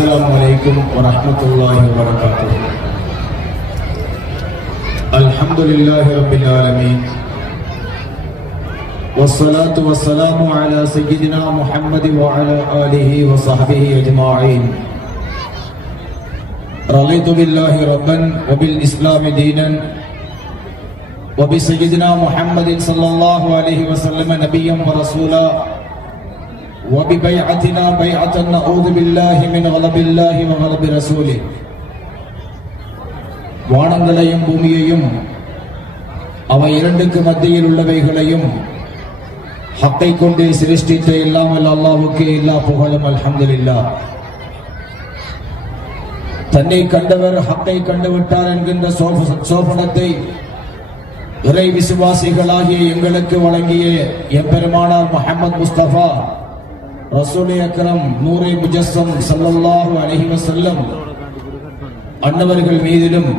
السلام عليكم ورحمة الله وبركاته. الحمد لله رب العالمين والصلاة والسلام على سيدنا محمد وعلى آله وصحبه أجمعين. رضيت بالله ربا وبالإسلام دينا وبسيدنا محمد صلى الله عليه وسلم نبيا ورسولا وببيعتنا بيعة نعوذ بالله من غضب الله وغضب رسوله. வானங்களையும் பூமியையும் அவை இரண்டுக்கு மத்தியில் உள்ளவைகளையும் ஹக்கை கொண்டு சிருஷ்டித்த இல்லாமல் அல்லாஹ்வுக்கே எல்லா புகழும் அல்ஹம்துலில்லாஹ். தன்னை கண்டவர் ஹக்கை கண்டுவிட்டார் என்கின்ற சோபனத்தை இறை விசுவாசிகளாகிய எங்களுக்கு வழங்கிய எம்பெருமானார் முஹம்மது முஸ்தபா ரசூலே அக்ரம் நூரே முஜஸ்ஸம் ஸல்லல்லாஹு அலைஹி வஸல்லம் அன்னவர்கள் மீதிலும்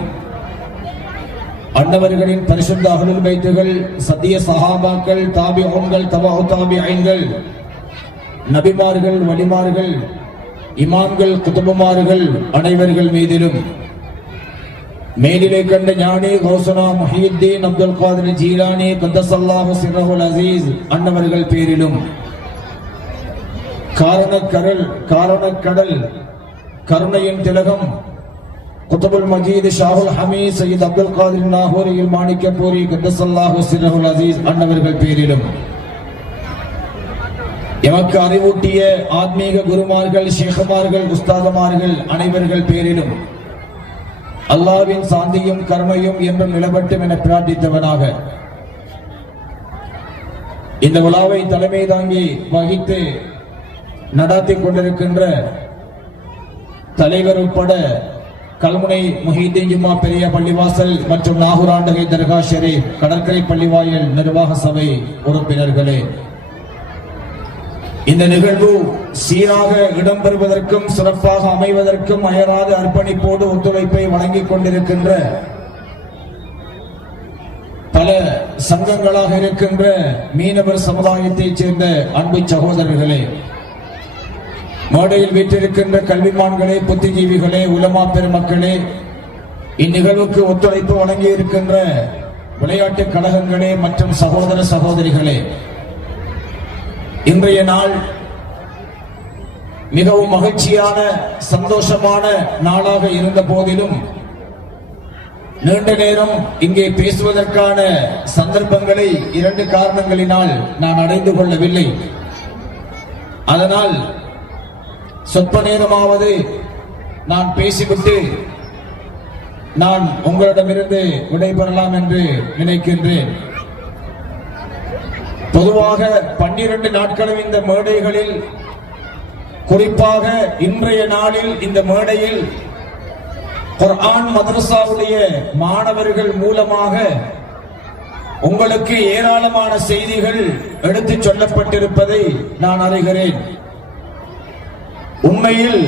அன்னவர்களின் பரிசுத்த அஹ்லுல் பைத்துகள் சத்திய சஹாபாக்கள் தாபிஊன்கள் தபஉ தாபிஈன்கள் நபிமார்கள் வலிமார்கள் இமாம்கள் குதுபுமார்கள் அனைவர்கள் மீதிலும் மேலிலே கண்ட ஞானி கௌசனா முஹியுத்தீன் அப்துல் காதிர் ஜீலானி கத்தஸல்லாஹு சிர்ரஹுல் அஸீஸ் அன்னவர்கள் பேரிலும் காரணக்கடல் கருணையின் திலகம் குதுபுல் மஜீத் ஷாஹுல் ஹமீத் சையத் அப்துல் காதிர் நாகூரியில் மாணிக்கப்பூரி கத்தஸல்லாஹு சிர்ரஹுல் அஸீஸ் அன்னவர்கள் பேரிலும் எமக்கு அறிவூட்டிய ஆத்மீக குருமார்கள் ஷேഖமார்கள் உஸ்தாதமார்கள் அனைவர்கள் பேரிலும் அல்லாஹ்வின் சாந்தியும் கருணையும் என்றும் நிலவட்டும் என பிரார்த்தித்தவனாக இந்த விழாவை தலைமை தாங்கி வகித்து நடாத்தி கொண்டிருக்கின்ற தலைவர் உட்பட கல்முனை முஹியுத்தீன் ஜும்மா பெரிய பள்ளிவாசல் மற்றும் நாகூர் ஆண்டகை தர்கா ஷரீப் கடற்கரை பள்ளிவாயல் நிர்வாக சபை உறுப்பினர்களே, இந்த நிகழ்வு சீராக இடம்பெறுவதற்கும் சிறப்பாக அமைவதற்கும் அயராத அர்ப்பணிப்போடு ஒத்துழைப்பை வழங்கிக் கொண்டிருக்கின்ற பல சங்கங்களாக இருக்கின்ற மீனவர் சமுதாயத்தைச் சேர்ந்த அன்பு சகோதரர்களே, மேடையில் வீற்றிருக்கின்ற கல்விமான்களே, புத்திஜீவிகளே, உலமா பெருமக்களே, இந்நிகழ்வுக்கு ஒத்துழைப்பு வழங்கி இருக்கின்ற விளையாட்டு கழகங்களே மற்றும் சகோதர சகோதரிகளே, இன்றைய நாள் மிகவும் மகிழ்ச்சியான சந்தோஷமான நாளாக இருந்த போதிலும் நீண்ட நேரம் இங்கே பேசுவதற்கான சந்தர்ப்பங்களை இரண்டு காரணங்களினால் நான் அடைந்து கொள்ளவில்லை. அதனால் சொற்ப நேரமாவது நான் பேசிவிட்டு நான் உங்களிடமிருந்து விடைபெறலாம் என்று நினைக்கின்றேன். பொதுவாக 12 நாட்களும் இந்த மேடைகளில், குறிப்பாக இன்றைய நாளில் இந்த மேடையில் குர்ஆன் மதரசாவுடைய மாணவர்கள் மூலமாக உங்களுக்கு ஏராளமான செய்திகள் எடுத்துச் சொல்லப்பட்டிருப்பதை நான் அறிகிறேன். உண்மையில்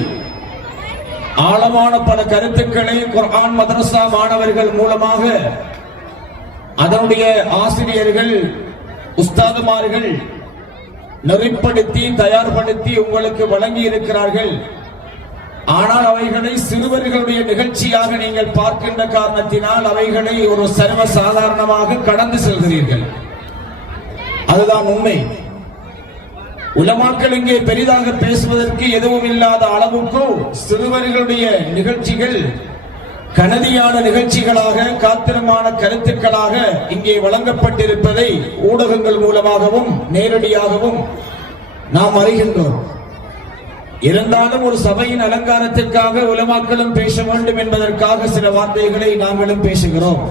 ஆழமான பல கருத்துக்களை குர்ஆன் மதரசா மாணவர்கள் மூலமாக அதனுடைய ஆசிரியர்கள் உஸ்தாதுமார்கள் நெறிப்படுத்தி தயார்படுத்தி உங்களுக்கு வழங்கி இருக்கிறார்கள். ஆனால் அவைகளை சிறுவர்களுடைய நிகழ்ச்சியாக நீங்கள் பார்க்கின்ற காரணத்தினால் அவைகளை ஒரு சர்வ சாதாரணமாக கடந்து செல்கிறீர்கள். அதுதான் உண்மை. உலமாக்கள் இங்கே பெரிதாக பேசுவதற்கு எதுவும் இல்லாத அளவுக்கு சிறுவர்களுடைய நிகழ்ச்சிகள் கனதியான நிகழ்ச்சிகளாக, காத்திரமான கருத்துக்களாக இங்கே வழங்கப்பட்டிருப்பதை ஊடகங்கள் மூலமாகவும் நேரடியாகவும் நாம் அறிகின்றோம். இருந்தாலும் ஒரு சபையின் அலங்காரத்திற்காக உலமாக்களும் பேச வேண்டும் என்பதற்காக சில வார்த்தைகளை நாங்களும் பேசுகிறோம்.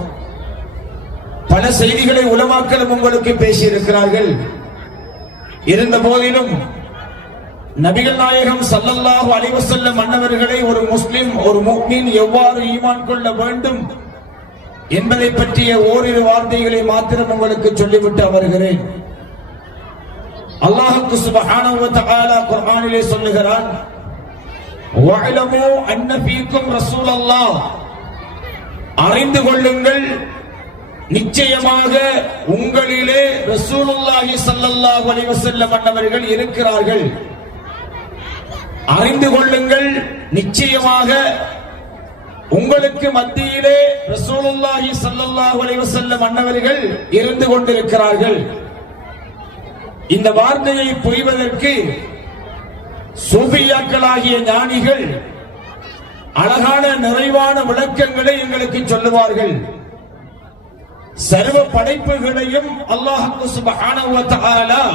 பல செய்திகளை உலமாக்களும் உங்களுக்கு பேசியிருக்கிறார்கள். இருந்த போதிலும் நபிகள் நாயகம் ஸல்லல்லாஹு அலைஹி வஸல்லம் அன்னவர்களை ஒரு முஸ்லிம், ஒரு முஃமின் எவ்வாறு ஈமான் கொள்ள வேண்டும் என்பதை பற்றிய ஓரிரு வார்த்தைகளை மாத்திரம் உங்களுக்கு சொல்லிவிட்டு வருகிறேன். அல்லாஹ் சுப்ஹானஹு வ தஆலா குர்ஆனிலே சொல்லுகிறான், வஅலமு அன்ன ஃபீக்கும் ரசூலல்லாஹ், அறிந்து கொள்ளுங்கள் நிச்சயமாக உங்களிலே ரசூலுல்லாஹி ஸல்லல்லாஹு அலைஹி வஸல்லம் அன்னவர்கள் இருக்கிறார்கள். அறிந்து கொள்ளுங்கள், நிச்சயமாக உங்களுக்கு மத்தியிலே ரசூலுல்லாஹி ஸல்லல்லாஹு அலைஹி வஸல்லம் அன்னவர்கள் இருந்து கொண்டிருக்கிறார்கள். இந்த வார்த்தையை புரிவதற்கு சூஃபியாக்களாகிய ஞானிகள் அழகான நிறைவான விளக்கங்களை எங்களுக்கு சொல்லுவார்கள். சர்வ படைப்புகளையும் அல்லாஹ் சுப்ஹானஹு வ தஆலா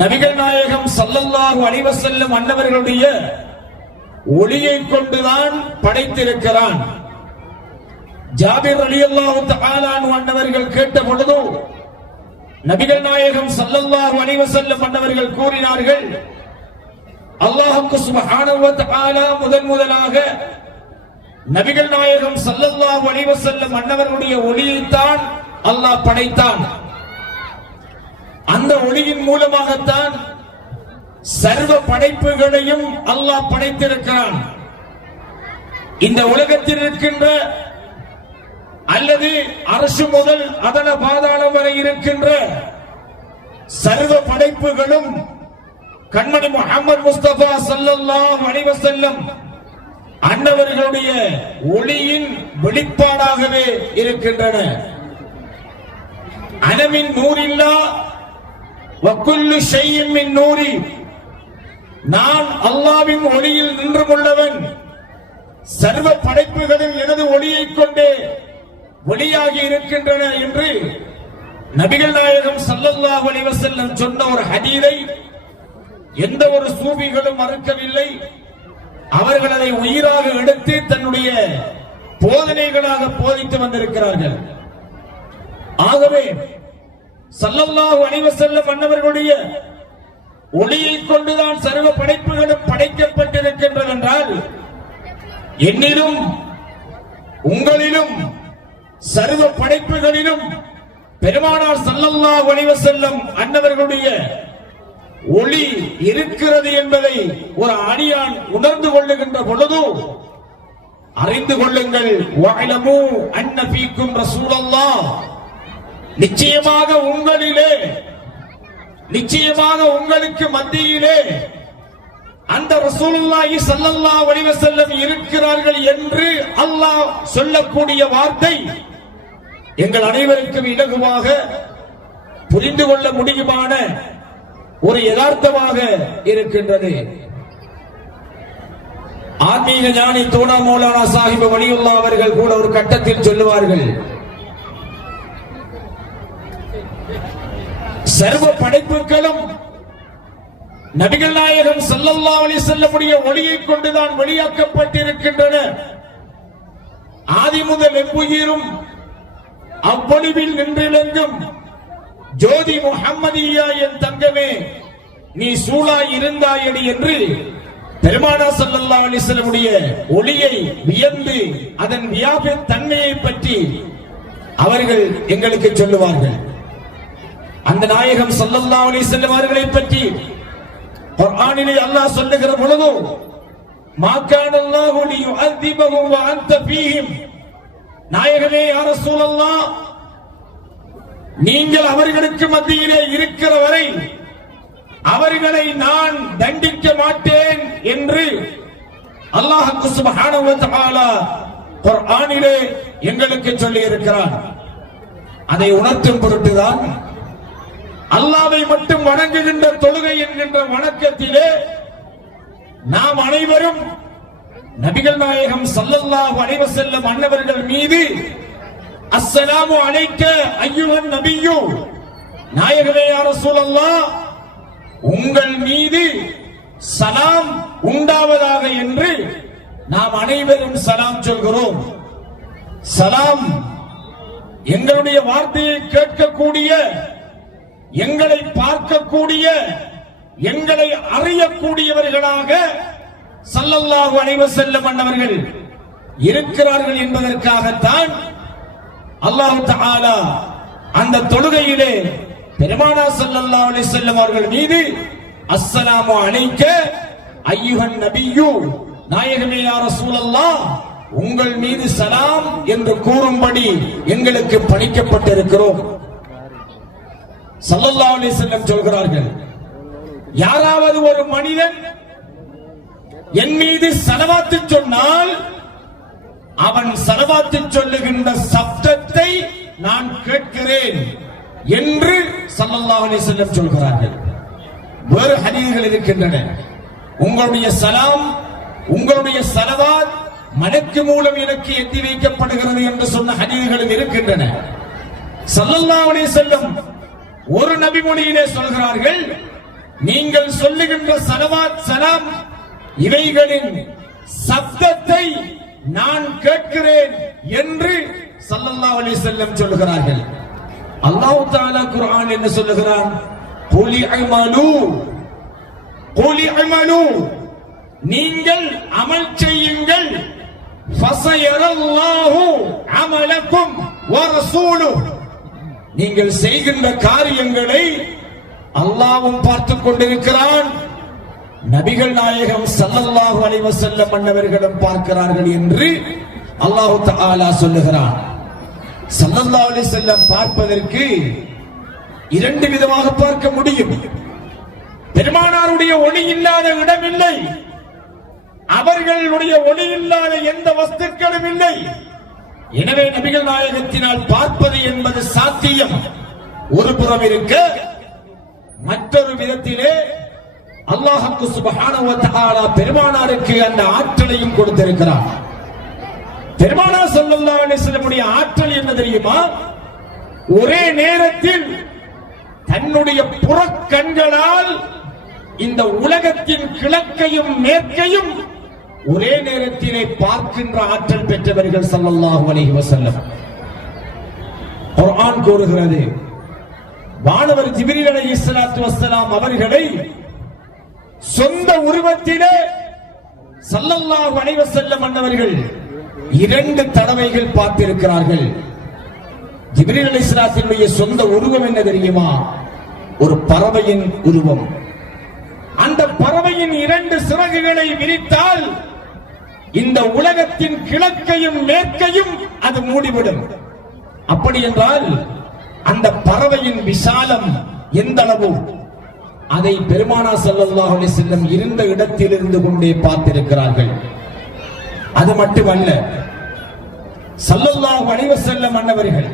நபிகள் நாயகம் ஸல்லல்லாஹு அலைஹி வஸல்லம் அன்னவர்களுடைய ஒளியை கொண்டுதான் படைத்திருக்கிறான். ஜாபிர் ரலியல்லாஹு தஆலா அன்னவர்கள் கேட்ட பொழுது நபிகள் நாயகம் ஸல்லல்லாஹு அலைஹி வஸல்லம் அன்னவர்கள் கூறினார்கள், அல்லாஹ் சுப்ஹானஹு வ தஆலா முதலாக நபிகள் நாயகம் ஸல்லல்லாஹு அலைஹி வஸல்லம் அன்னவர்களுடைய ஒளியைத்தான் அல்லாஹ் படைத்தான். அந்த ஒளியின் மூலமாகத்தான் சர்வ படைப்புகளையும் அல்லாஹ் படைத்திருக்கிறான். இந்த உலகத்தில் இருக்கின்ற அல்லது அரசு முதல் அதன பாதாளம் வரை இருக்கின்ற சர்வ படைப்புகளும் கண்மணி முஹம்மது முஸ்தபா ஸல்லல்லாஹு அலைஹி வஸல்லம் அன்னவர்களுடைய ஒளியின் வெளிப்பாடாகவே இருக்கின்றன. அனமின் நூரில்லா வக்குல்லு ஷைஇன் மின் நூரி, நான் அல்லாஹ்வின் ஒளியில் நின்று கொண்டவன், சர்வ படைப்புகளும் எனது ஒளியை கொண்டே ஒளியாகி இருக்கின்றன என்று நபிகள் நாயகம் ஸல்லல்லாஹு அலைஹி வஸல்லம் சொன்ன ஒரு ஹதீஸை எந்த ஒரு சூஃபிகளும் மறுக்கவில்லை. அவர்கள் அதை உயிராக எடுத்து தன்னுடைய போதனைகளாக போதித்து வந்திருக்கிறார்கள். ஆகவே ஸல்லல்லாஹு அலைஹி வஸல்லம் அன்னவர்களுடைய ஒளியை கொண்டுதான் சர்வ படைப்புகளும் படைக்கப்பட்டிருக்கின்றன என்றால், என்னிலும் உங்களிலும் சர்வ படைப்புகளிலும் பெருமானார் ஸல்லல்லாஹு அலைஹி வஸல்லம் அன்னவர்களுடைய ஒளி இருக்கிறது என்பதை ஒரு அடியான் உணர்ந்து கொள்ளுகின்ற பொழுது அறிந்து கொள்ளுங்கள், வஅலமு அன்ன ஃபீக்கும் ரசூலல்லாஹ், நிச்சயமாக உங்களுக்கு மத்தியிலே அந்த ரசூலுல்லாஹி ஸல்லல்லாஹு அலைஹி வஸல்லம் இருக்கிறார்கள் என்று அல்லாஹ் சொல்லக்கூடிய வார்த்தை எங்கள் அனைவருக்கும் இலகுவாக புரிந்து கொள்ள முடியுமான ஒரு யதார்த்தமாக இருக்கின்றது. ஆன்மீக ஞானி தூணா மௌலானா சாஹிப் வலியுல்லாஹ் அவர்கள் கூட ஒரு கட்டத்தில் சொல்லுவார்கள், சர்வ படைப்புகளும் நபிகள் நாயகம் ஸல்லல்லாஹு அலைஹி வஸல்லமுடைய ஒளியை கொண்டுதான் வெளியாக்கப்பட்டிருக்கின்றன. ஆதி முதல் எவ்வுயிரும் அவ்வொளிவில் நின்றிலங்கும் ஜோதி முஹம்மதியா என் தங்கமே நீ சூழாய் இருந்தாயடி என்று பெருமானார் ஸல்லல்லாஹு அலைஹி வஸல்லமுடைய ஒளியை வியந்து அதன் வியாபக தன்மையை பற்றி அவர்கள் எங்களுக்கு சொல்லுவார்கள். அந்த நாயகம் ஸல்லல்லாஹு அலைஹி வஸல்லம் அவர்களை பற்றி குர்ஆனிலே அல்லாஹ் சொல்லுகிற பொழுது, மா கான அல்லாஹு லியுஅذிபஹும் வ அன்த ஃபீஹிம், நாயகமே யா ரசூலல்லாஹ், நீங்கள் அவர்களுக்கு மத்தியிலே இருக்கிற வரை அவர்களை நான் தண்டிக்க மாட்டேன் என்று அல்லாஹ் சுப்ஹானஹு வ தஆலா குர்ஆனிலே எங்களுக்கு சொல்லி இருக்கிறான். அதை உணர்த்தும் பொருட்டுதான் அல்லாஹ்வை மட்டும் வணங்குகின்ற தொழுகை என்கின்ற வணக்கத்திலே நாம் அனைவரும் நபிகள் நாயகம் ஸல்லல்லாஹு அலைஹி வஸல்லம் அன்னவர்கள் மீது அஸ்ஸலாமு அலைக்க அய்யுஹன் நபியு, நாயகமே யா ரசூலல்லாஹ், உங்கள் மீது சலாம் உண்டாவதாக என்று நாம் அனைவரும் சலாம் சொல்கிறோம். சலாம் எங்களுடைய வார்த்தையை கேட்கக்கூடிய, எங்களை பார்க்கக்கூடிய, எங்களை அறியக்கூடியவர்களாக ஸல்லல்லாஹு அலைஹி வஸல்லம் அன்னவர்கள் இருக்கிறார்கள் என்பதற்காகத்தான் அல்லாஹ் தஆலா அந்த தொழுகையிலே பெருமானார் ஸல்லல்லாஹு அலைஹி வஸல்லம் அவர்கள் மீது அஸ்ஸலாமு அலைக்க அய்யுஹன் நபியு, நாயகமே யா ரசூலல்லாஹ், உங்கள் மீது சலாம் என்று கூறும்படி எங்களுக்கு பணிக்கப்பட்டிருக்கிறோம். ஸல்லல்லாஹு அலைஹி வஸல்லம் சொல்கிறார்கள், யாராவது ஒரு மனிதன் என் மீது ஸலவாத்து சொன்னால் அவன் ஸலவாத்து சொல்லுகின்ற சப்தத்தை நான் கேட்கிறேன் என்று ஸல்லல்லாஹு அலைஹி வஸல்லம் சொல்கிறார்கள். வேறு ஹதீஸ்கள் இருக்கின்றன. உங்களுடைய சலாம், உங்களுடைய ஸலவாத் மலக்கு மூலம் எனக்கு எத்தி வைக்கப்படுகிறது என்று சொன்ன ஹதீஸ்களும் இருக்கின்றன. ஸல்லல்லாஹு அலைஹி வஸல்லம் ஒரு நபிமொழியிலே சொல்கிறார்கள், நீங்கள் சொல்லுகின்ற ஸலவாத் சலாம் இவைகளின் சப்தத்தை நான் கேட்கிறேன் என்று ஸல்லல்லாஹு அலைஹி வஸல்லம் சொல்கிறார்கள். அல்லாஹ் தஆலா குர்ஆன் என்ன சொல்லுகிறான்? குல் இஅமலு, நீங்கள் அமல் செய்யுங்கள். ஃபஸயரல்லாஹு அமலக்கும் வ ரசூலுஹு, நீங்கள் செய்கின்ற காரியங்களை அல்லாஹ்வும் பார்த்துக் கொண்டிருக்கிறான், நபிகள் நாயகம் ஸல்லல்லாஹு அலைஹி வஸல்லம் அன்னவர்களும் பார்க்கிறார்கள் என்று அல்லாஹ் தஆலா சொல்லுகிறான். ஸல்லல்லாஹு அலைஹி வஸல்லம் பார்ப்பதற்கு இரண்டு விதமாக பார்க்க முடியும். பெருமானாருடைய ஒளி இல்லாத இடமில்லை, அவர்களுடைய ஒளி இல்லாத எந்த வஸ்துக்களும் இல்லை. எனவே நபிகள் நாயகத்தினால் பார்ப்பது என்பது சாத்தியம். ஒரு புறம் இருக்க, மற்றொரு விதத்திலே அல்லாஹ் சுப்ஹானஹு வ தஆலா பெருமானாருக்கு அந்த ஆற்றலையும் கொடுத்திருக்கிறார். பெருமானார் ஸல்லல்லாஹு அலைஹி வஸல்லம் ஆற்றல் என்ன தெரியுமா? ஒரே நேரத்தில் தன்னுடைய புறக்கண்களால் இந்த உலகத்தின் கிழக்கையும் மேற்கையும் ஒரே நேரத்திலே பார்க்கின்ற ஆற்றல் பெற்றவர்கள் ஸல்லல்லாஹு அலைஹி வஸல்லம். குர்ஆன் கூறுகிறது, வானவர் ஜிப்ரீல் அலைஹிஸ்ஸலாத்து வஸ்ஸலாம் அவர்களை சொந்த உருவத்திலே ஸல்லல்லாஹு அலைஹி வஸல்லம் அன்னவர்கள் 2 தடவைகள் பார்த்திருக்கிறார்கள். ஜிப்ரீல் அலைஹிஸ்ஸலாத்தினுடைய சொந்த உருவம் என்ன தெரியுமா? ஒரு பறவையின் உருவம். அந்த பறவையின் 2 சிறகுகளை விரித்தால் இந்த உலகத்தின் கிழக்கையும் மேற்கையும் அது மூடிவிடும். அப்படி என்றால் அந்த பறவையின் விசாலம் எந்த அளவு, அதை பெருமானார் ஸல்லல்லாஹு அலைஹி வஸல்லம் இருந்த இடத்தில் இருந்து கொண்டே பார்த்திருக்கிறார்கள். அது மட்டுமல்ல, ஸல்லல்லாஹு அலைஹி வஸல்லம் அன்னவர்கள்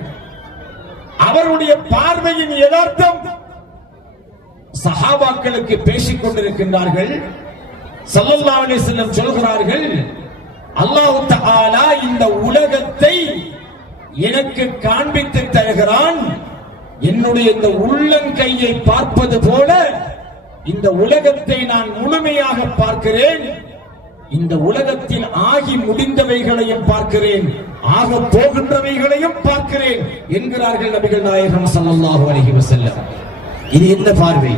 அவருடைய பார்வையின் யதார்த்தம் சஹாபாக்களுக்கு பேசிக் கொண்டிருக்கின்றார்கள். ஸல்லல்லாஹு அலைஹி வஸல்லம் சொல்கிறார்கள், அல்லாஹ் தஆலா இந்த உலகத்தை எனக்கு காண்பித்து தருகிறான். என்னுடைய இந்த உள்ளங்கையை பார்ப்பது போல இந்த உலகத்தை நான் முழுமையாக பார்க்கிறேன். இந்த உலகத்தில் ஆகி முடிந்தவைகளையும் பார்க்கிறேன், ஆக போகின்றவைகளையும் பார்க்கிறேன் என்கிறார்கள் நபிகள் நாயகம் ஸல்லல்லாஹு அலைஹி வஸல்லம். இது என்ன பார்வை?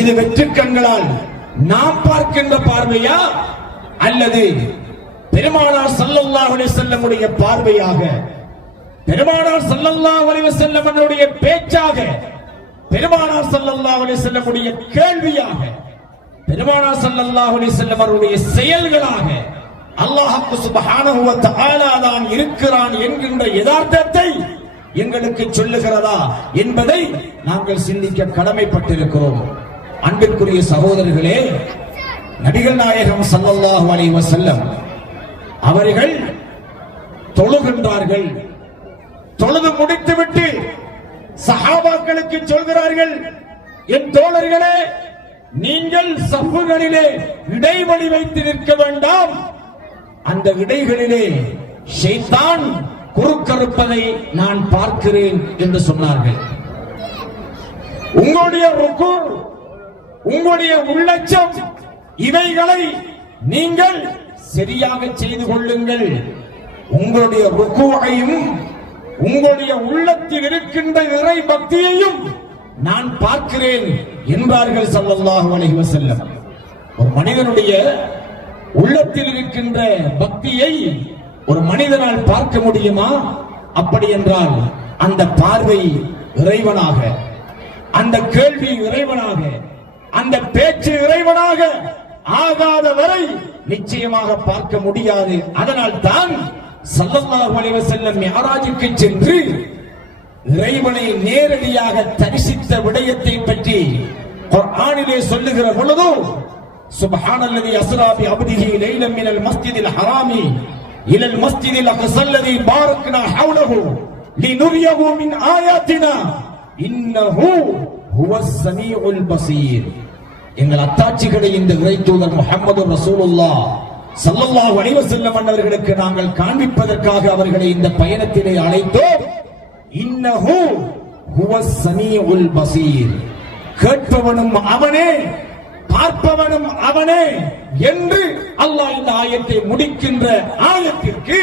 இது வெற்று கண்களால் நாம் பார்க்கின்ற பார்வையா, அல்லது பெருமானார் ஸல்லல்லாஹு அலைஹி வஸல்லம் உடைய பார்வையாக, பெருமானார் ஸல்லல்லாஹு அலைஹி வஸல்லம் உடைய பேச்சாக, பெருமானார் ஸல்லல்லாஹு அலைஹி வஸல்லம் உடைய கேள்வியாக, பெருமானார் ஸல்லல்லாஹு அலைஹி வஸல்லம் அவருடைய செயல்களாக அல்லாஹ் சுப்ஹானஹு வ தஆலா தான் இருக்கிறான் என்கின்ற யதார்த்தத்தை எங்களுக்கு சொல்லுகிறதா என்பதை நாங்கள் சிந்திக்க கடமைப்பட்டிருக்கிறோம். அன்பிற்குரிய சகோதரர்களே, நபிகள் நாயகம் ஸல்லல்லாஹு அலைஹி வஸல்லம் அவர்கள் தொழுகின்றார்கள். தொழுது முடித்துவிட்டு சஹாபாக்களுக்கு சொல்கிறார்கள், என் தோழர்களே, நீங்கள் சஃப்புகளிலே இடைவெளி வைத்து நிற்க வேண்டாம். அந்த இடைகளிலே ஷைத்தான் குறுக்கறுப்பதை நான் பார்க்கிறேன் என்று சொன்னார்கள். உங்களுடைய ருக்கு, உங்களுடைய உள்ளச்சம், இவைகளை நீங்கள் சரியாக செய்து கொள்ளுங்கள். உங்களுடைய ருக்குவையும் உங்களுடைய உள்ளத்தில் இருக்கின்ற இறை பக்தியையும் நான் பார்க்கிறேன் என்றார்கள் ஸல்லல்லாஹு அலைஹி வஸல்லம். ஒரு மனிதனுடைய உள்ளத்தில் இருக்கின்ற பக்தியை ஒரு மனிதனால் பார்க்க முடியுமா? அப்படி என்றால் அந்த பார்வை இறைவனாக, அந்த கேள்வி இறைவனாக, அந்த பேச்சு இறைவனாக ஆகாத வரை நிச்சயமாக பார்க்க முடியாது. அதனால் தான் ஸல்லல்லாஹு அலைஹி வஸல்லம் மிஅராஜுக்கு சென்று இறைவனை நேரடியாக தரிசித்த விடயத்தை பற்றி குர்ஆனிலே சொல்லுகிற பொழுது சுப்ஹானல்லதி அஸ்ரா பி அப்திஹி லைலன் மினல் மஸ்ஜிதில் ஹராமி இலல் மஸ்ஜிதில் அக்ஸல்லதி பாரக்னா ஹவ்லஹு லினுரியஹு மின் ஆயாத்தினா இன்னஹு ஹுவஸ் ஸமீஉல் பஸீர். எங்கள் அத்தாட்சிகளை இந்த இறை தூதர் முஹம்மது ரசூலுல்லாஹ் ஸல்லல்லாஹு அலைஹி வஸல்லம் அவர்களுக்கு நாங்கள் காண்பிப்பதற்காக அவர்களை இந்த பயணத்திலே அழைத்தோம். இன்னஹு ஹுவஸ் ஸமீஉல் பஸீர், கேட்பவனும் அவனே பார்ப்பவனும் அவனே என்று அல்லாஹ் இந்த ஆயத்தை முடிக்கின்ற ஆயத்திற்கு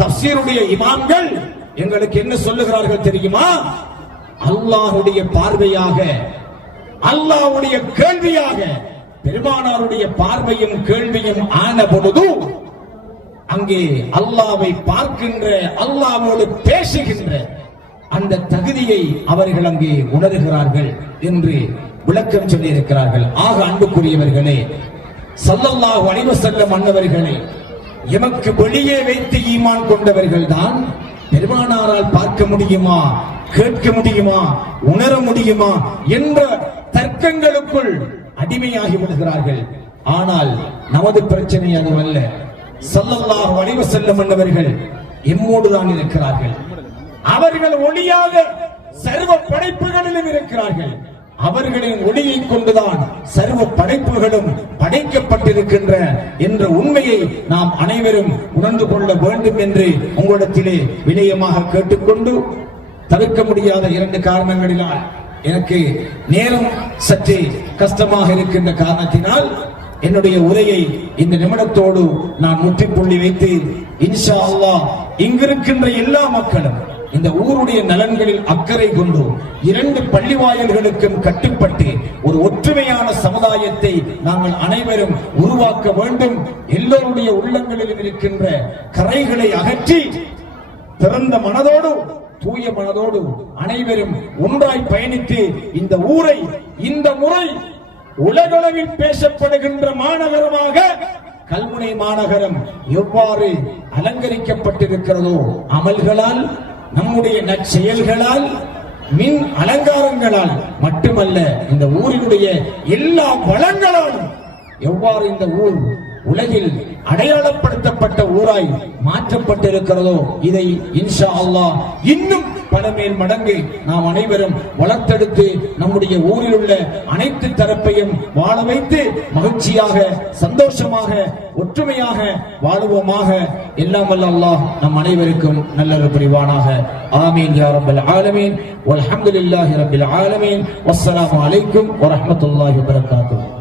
தஃசீருடைய இமாம்கள் எங்களுக்கு என்ன சொல்லுகிறார்கள் தெரியுமா? அல்லாஹ்வுடைய பார்வையாக, அல்லாஹ்வுடைய கேள்வியாக பெருமானாருடைய பார்வையும் கேள்வியும் ஆன பொழுது அங்கே அல்லாஹ்வை பார்க்கின்ற, அல்லாஹ்வோடு பேசுகின்ற அந்த தகுதியை அவர்கள் அங்கே உணர்கிறார்கள் என்று விளக்கம் சொல்லி இருக்கிறார்கள். ஆக அன்புக்குரியவர்களே, ஸல்லல்லாஹு அலைஹி வஸல்லம் அன்னவர்களே எமக்கு வெளியே வைத்து ஈமான் கொண்டவர்கள் தான் பெருமானாரால் பார்க்க முடியுமா, கேட்க முடியுமா, உணர முடியுமா என்ற தர்க்கங்களுக்குள் அடிமையாகி விடுகிறார்கள். ஆனால் நமது பிரச்சனை அதுவல்ல. ஸல்லல்லாஹு அலைஹி வஸல்லம் அன்னவர்கள் எம்மோடு தான் இருக்கிறார்கள். அவர்கள் ஒளியாக சர்வ படைப்புகளிலும் இருக்கிறார்கள். அவர்களின் ஒளியை கொண்டுதான் சர்வ படைப்புகளும் படைக்கப்பட்டிருக்கின்ற என்ற உண்மையை நாம் அனைவரும் உணர்ந்து கொள்ள வேண்டும் என்று உங்களிடத்திலே வினயமாக கேட்டுக்கொண்டு, தவிர்க்க முடியாத 2 காரணங்களினால் எனக்கு நேரம் சற்றே கஷ்டமாக இருக்கின்ற காரணத்தினால் என்னுடைய உரையை இந்த நிமிடத்தோடு நான் முற்றுப்புள்ளி வைத்து, இன்ஷா அல்லாஹ் இங்கிருக்கின்ற எல்லா மக்களும் இந்த ஊருடைய நலன்களில் அக்கறை கொண்டு 2 பள்ளிவாயல்களுக்கும் கட்டுப்பட்டு ஒரு ஒற்றுமையான சமுதாயத்தை நாங்கள் அனைவரும் உருவாக்க வேண்டும். எல்லோருடைய உள்ளங்களிலும் இருக்கின்ற கரைகளை அகற்றி திறந்த மனதோடு, தூய மனதோடு அனைவரும் ஒன்றாய் பயணித்து இந்த ஊரை இந்த முறை உலகளவில் பேசப்படுகின்ற மாநகரமாக கல்முனை மாநகரம் எவ்வாறு அலங்கரிக்கப்பட்டிருக்கிறதோ, அமல்களால், நம்முடைய நற்செயல்களால், மின் அலங்காரங்களால் மட்டுமல்ல, இந்த ஊரினுடைய எல்லா வளங்களாலும் எவ்வாறு இந்த ஊர் உலகில் அடையாளப்படுத்தப்பட்ட ஊராய் மாற்றப்பட்டிருக்கிறதோ, இதை இன்ஷா அல்லாஹ் இன்னும் பல மேல் மடங்கு நாம் அனைவரும் வளர்த்தெடுத்து நம்முடைய ஊரில் உள்ள அனைத்து தரப்பையும் வாழ வைத்து மகிழ்ச்சியாக, சந்தோஷமாக, ஒற்றுமையாக வாழுவோமாக. எல்லாம் வல்ல அல்லாஹ் நம் அனைவருக்கும் நல்லருள் புரிவானாக. ஆமீன் யா ரப்பல் ஆலமீன். வல்ஹம்துலில்லாஹி ரப்பில் ஆலமீன். வஸ்ஸலாமு அலைக்கும் வரஹ்மத்துல்லாஹி வபரகாத்துஹு.